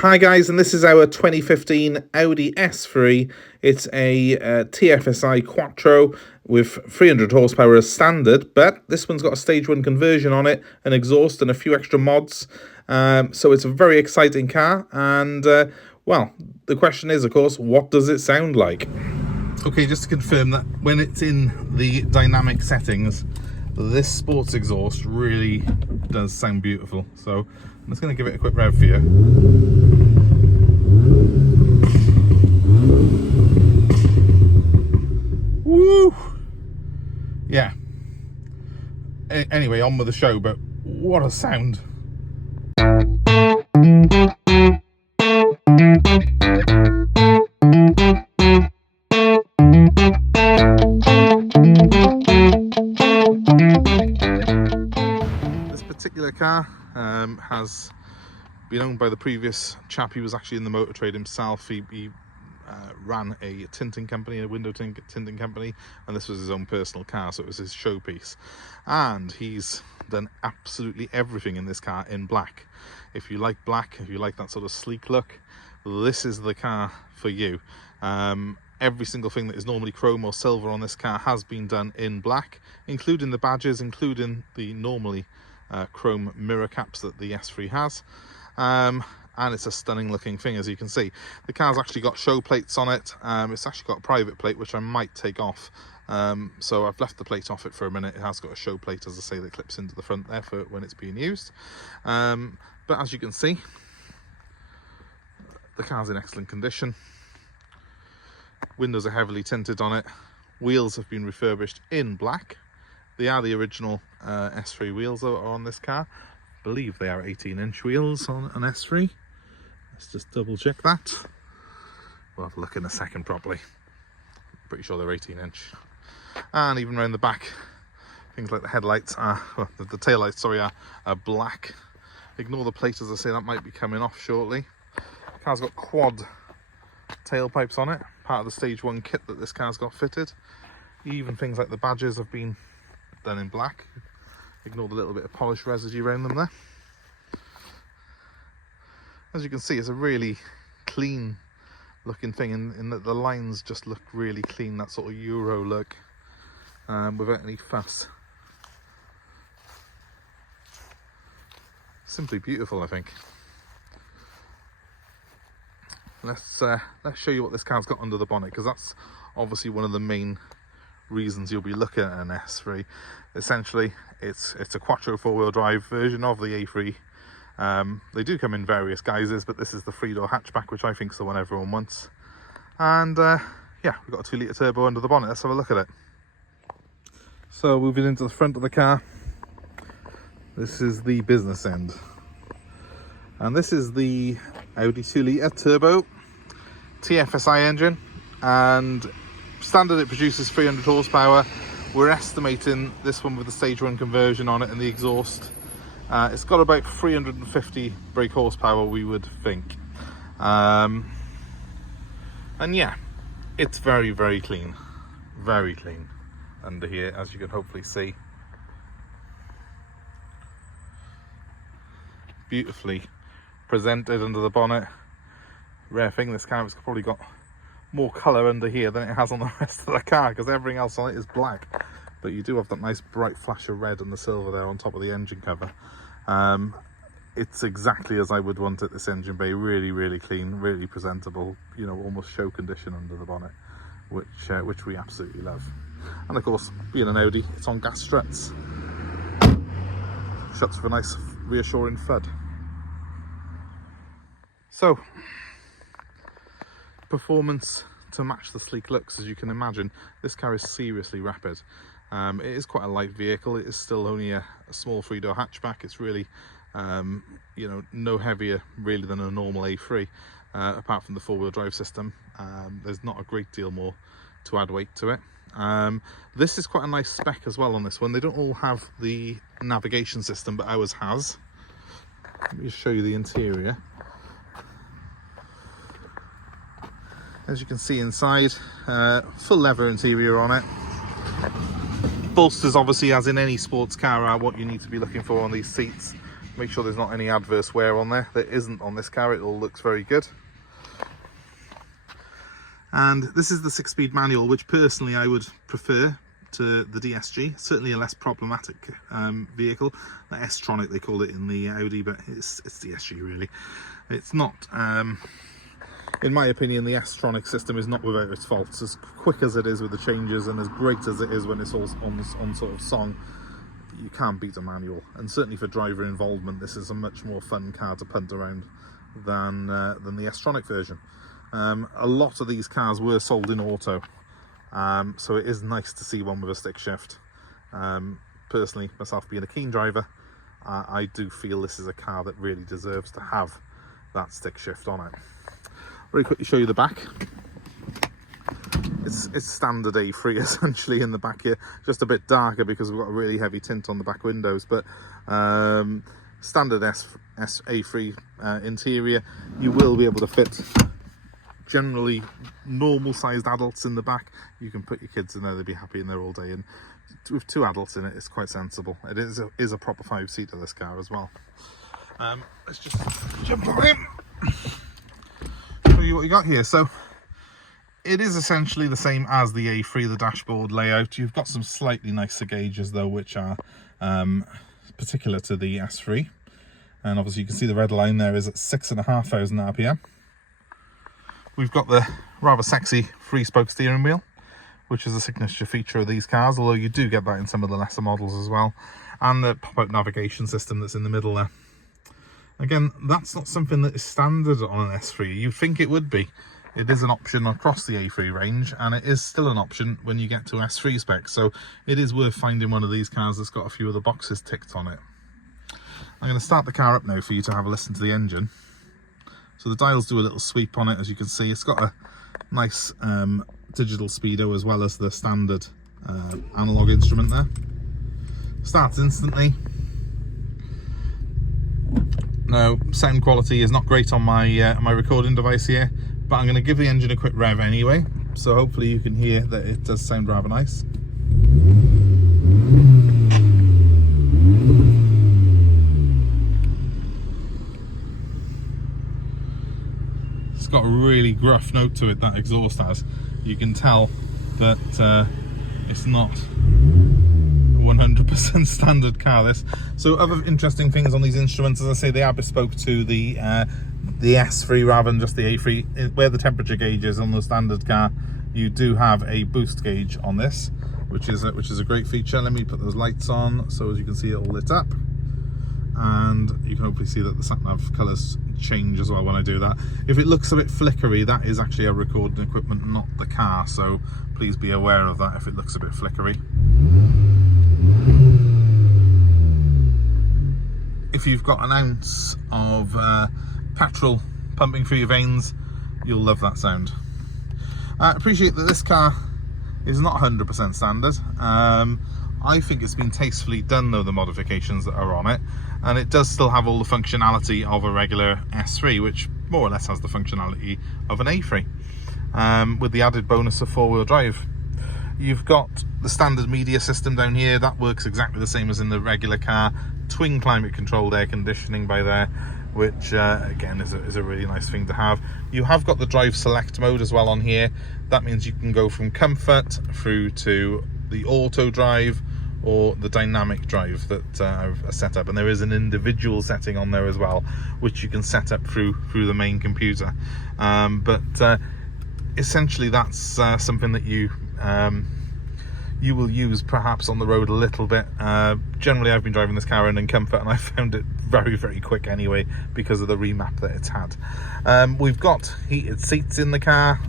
Hi guys, and this is our 2015 Audi S3. It's a TFSI Quattro with 300 horsepower as standard, but this one's got a stage 1 conversion on it, an exhaust and a few extra mods. So it's a very exciting car, and well, the question is, of course, what does it sound like? Okay, just to confirm that when it's in the dynamic settings, this sports exhaust really does sound beautiful. So I'm just going to give it a quick rev for you. Woo! Yeah. Anyway, on with the show, but what a sound. This particular car has been owned by the previous chap. He was actually in the motor trade himself. He ran a tinting company, a window tinting company, and this was his own personal car, so it was his showpiece. And he's done absolutely everything in this car in black. If you like black, if you like that sort of sleek look, this is the car for you. Every single thing that is normally chrome or silver on this car has been done in black, including the badges, including the normally chrome mirror caps that the S3 has. And it's a stunning looking thing, as you can see. The car's actually got show plates on it. It's actually got a private plate, which I might take off. So I've left the plate off it for a minute. It has got a show plate, as I say, that clips into the front there for when it's being used. But as you can see, the car's in excellent condition. Windows are heavily tinted on it. Wheels have been refurbished in black. They are the original S3 wheels that are on this car. I believe they are 18-inch wheels on an S3. Let's just double check that. We'll have a look in a second properly. Pretty sure they're 18-inch. And even around the back, things like the headlights are, well, the tail lights, sorry, are black. Ignore the plate, as I say, that might be coming off shortly. The car's got quad tailpipes on it, part of the stage 1 kit that this car's got fitted. Even things like the badges have been done in black. Ignore the little bit of polish residue around them there. As you can see, it's a really clean looking thing, in that the lines just look really clean, that sort of Euro look, without any fuss. Simply beautiful, I think. Let's show you what this car's got under the bonnet, because that's obviously one of the main reasons you'll be looking at an S3. Essentially, it's a Quattro 4-wheel drive version of the A3. They do come in various guises, but this is the 3-door hatchback, which I think is the one everyone wants. And yeah, we've got a 2-litre turbo under the bonnet. Let's have a look at it. So moving into the front of the car, this is the business end, and this is the Audi 2-litre turbo TFSI engine, and standard it produces 300 horsepower. We're estimating this one with the stage 1 conversion on it and the exhaust, it's got about 350 brake horsepower, we would think. And yeah, it's very, very clean under here, as you can hopefully see. Beautifully presented under the bonnet. Rare thing, this car has probably got more colour under here than it has on the rest of the car, because everything else on it is black, but you do have that nice bright flash of red and the silver there on top of the engine cover. It's exactly as I would want it, this engine bay. Really, really clean, really presentable, you know, almost show condition under the bonnet, which we absolutely love. And of course, being an Audi, it's on gas struts. Shuts with a nice reassuring thud. So, performance to match the sleek looks, as you can imagine, this car is seriously rapid. It is quite a light vehicle. It is still only a small 3-door hatchback. It's really you know, no heavier really than a normal A3, apart from the 4-wheel drive system. There's not a great deal more to add weight to it. This is quite a nice spec as well on this one. They don't all have the navigation system, but ours has. Let me just show you the interior. As you can see inside, full leather interior on it. Bolsters, obviously, as in any sports car, are what you need to be looking for on these seats. Make sure there's not any adverse wear on there. There isn't on this car. It all looks very good. And this is the 6-speed manual, which personally I would prefer to the DSG. Certainly a less problematic vehicle. The S-tronic they call it in the Audi, but it's DSG really. It's not, in my opinion, the S-tronic system is not without its faults. As quick as it is with the changes and as great as it is when it's all on sort of song, you can't beat a manual. And certainly for driver involvement, this is a much more fun car to punt around than the S-tronic version. A lot of these cars were sold in auto, so it is nice to see one with a stick shift. Personally, myself being a keen driver, I do feel this is a car that really deserves to have that stick shift on it. Very quickly show you the back. It's standard A3 essentially in the back here, just a bit darker because we've got a really heavy tint on the back windows, but standard A3 interior. You will be able to fit generally normal sized adults in the back. You can put your kids in there, they'll be happy in there all day, and with 2 adults in it, it's quite sensible. It is a proper 5-seater, this car as well. Let's just jump on in, show you what we got here. So it is essentially the same as the A3, the dashboard layout. You've got some slightly nicer gauges though, which are particular to the S3, and obviously you can see the red line there is at 6,500 RPM. We've got the rather sexy 3-spoke steering wheel, which is a signature feature of these cars, although you do get that in some of the lesser models as well. And the pop-out navigation system that's in the middle there. Again, that's not something that is standard on an S3. You'd think it would be. It is an option across the A3 range, and it is still an option when you get to S3 spec. So it is worth finding one of these cars that's got a few of the boxes ticked on it. I'm going to start the car up now for you to have a listen to the engine. So the dials do a little sweep on it, as you can see. It's got a nice digital speedo as well as the standard analog instrument there. Starts instantly. Now, sound quality is not great on my recording device here, but I'm going to give the engine a quick rev anyway, so hopefully you can hear that it does sound rather nice. It's got a really gruff note to it, that exhaust has. You can tell that it's not 100% standard car, this. So other interesting things on these instruments, as I say, they are bespoke to the S3 rather than just the A3. Where the temperature gauge is on the standard car, you do have a boost gauge on this, which is a great feature. Let me put those lights on, so as you can see it all lit up, and you can hopefully see that the sat-nav colours change as well when I do that. If it looks a bit flickery, that is actually our recording equipment, not the car, so please be aware of that if it looks a bit flickery. If you've got an ounce of petrol pumping through your veins, you'll love that sound. I appreciate that this car is not 100% standard. I think it's been tastefully done though, the modifications that are on it, and it does still have all the functionality of a regular S3, which more or less has the functionality of an A3, with the added bonus of 4-wheel drive. You've got the standard media system down here. That works exactly the same as in the regular car. Twin climate controlled air conditioning by there, which again is a really nice thing to have. You have got the drive select mode as well on here. That means you can go from comfort through to the auto drive or the dynamic drive that I've set up, and there is an individual setting on there as well, which you can set up through the main computer. But essentially that's something that you will use perhaps on the road a little bit. Generally I've been driving this car in comfort, and I found it very quick anyway because of the remap that it's had. We've got heated seats in the car.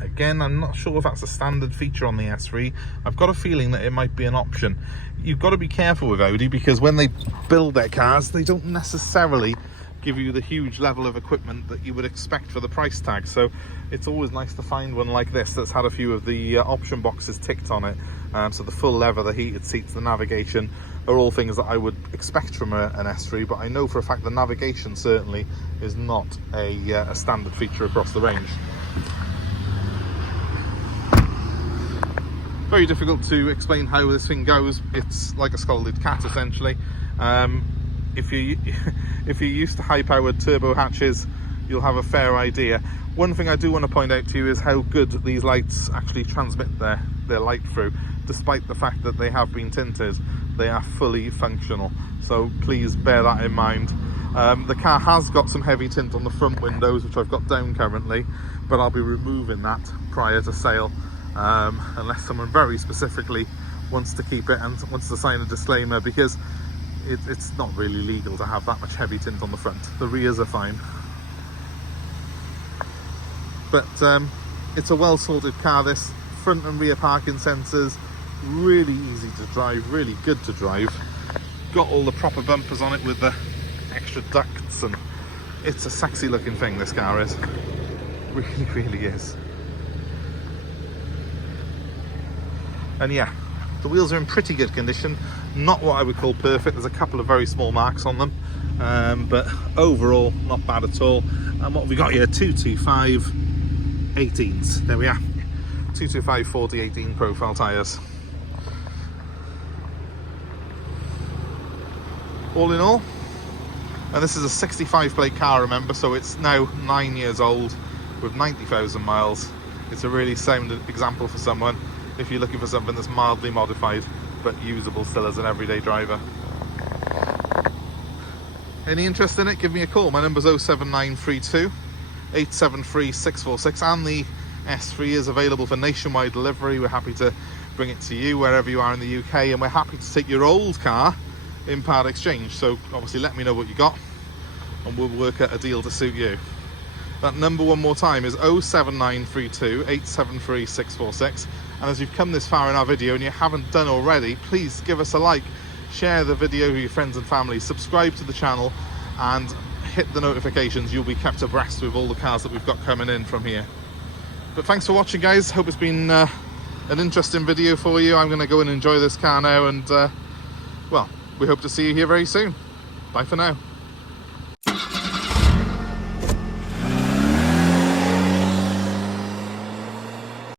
Again, I'm not sure if that's a standard feature on the S3. I've got a feeling that it might be an option. You've got to be careful with Audi, because when they build their cars, they don't necessarily give you the huge level of equipment that you would expect for the price tag. So it's always nice to find one like this that's had a few of the option boxes ticked on it. So the full leather, the heated seats, the navigation are all things that I would expect from an S3, but I know for a fact the navigation certainly is not a standard feature across the range. Very difficult to explain how this thing goes. It's like a scalded cat essentially. if you're used to high-powered turbo hatches, you'll have a fair idea. One thing I do want to point out to you is how good these lights actually transmit their light through. Despite the fact that they have been tinted, they are fully functional, so please bear that in mind. The car has got some heavy tint on the front windows, which I've got down currently, but I'll be removing that prior to sale, unless someone very specifically wants to keep it and wants to sign a disclaimer, because it's not really legal to have that much heavy tint on the front. The rears are fine. But it's a well sorted car, this. Front and rear parking sensors, really easy to drive, really good to drive. Got all the proper bumpers on it with the extra ducts, and it's a sexy looking thing, this car is. Really is. And yeah, the wheels are in pretty good condition, not what I would call perfect. There's a couple of very small marks on them, but overall not bad at all. And what have we got here? 225 18s, there we are. 225 40 18 profile tyres. All in all, and this is a 65 plate car, remember, so it's now 9 years old with 90,000 miles. It's a really sound example for someone if you're looking for something that's mildly modified but usable still as an everyday driver. Any interest in it, give me a call. My number's 07932 873 646, and the S3 is available for nationwide delivery. We're happy to bring it to you wherever you are in the UK, and we're happy to take your old car in part exchange. So obviously let me know what you got and we'll work out a deal to suit you. That number one more time is 07932 873 646, and as you've come this far in our video and you haven't done already, please give us a like, share the video with your friends and family, subscribe to the channel and hit the notifications. You'll be kept abreast with all the cars that we've got coming in from here. But thanks for watching, guys. Hope it's been an interesting video for you. I'm going to go and enjoy this car now, and well, we hope to see you here very soon. Bye for now.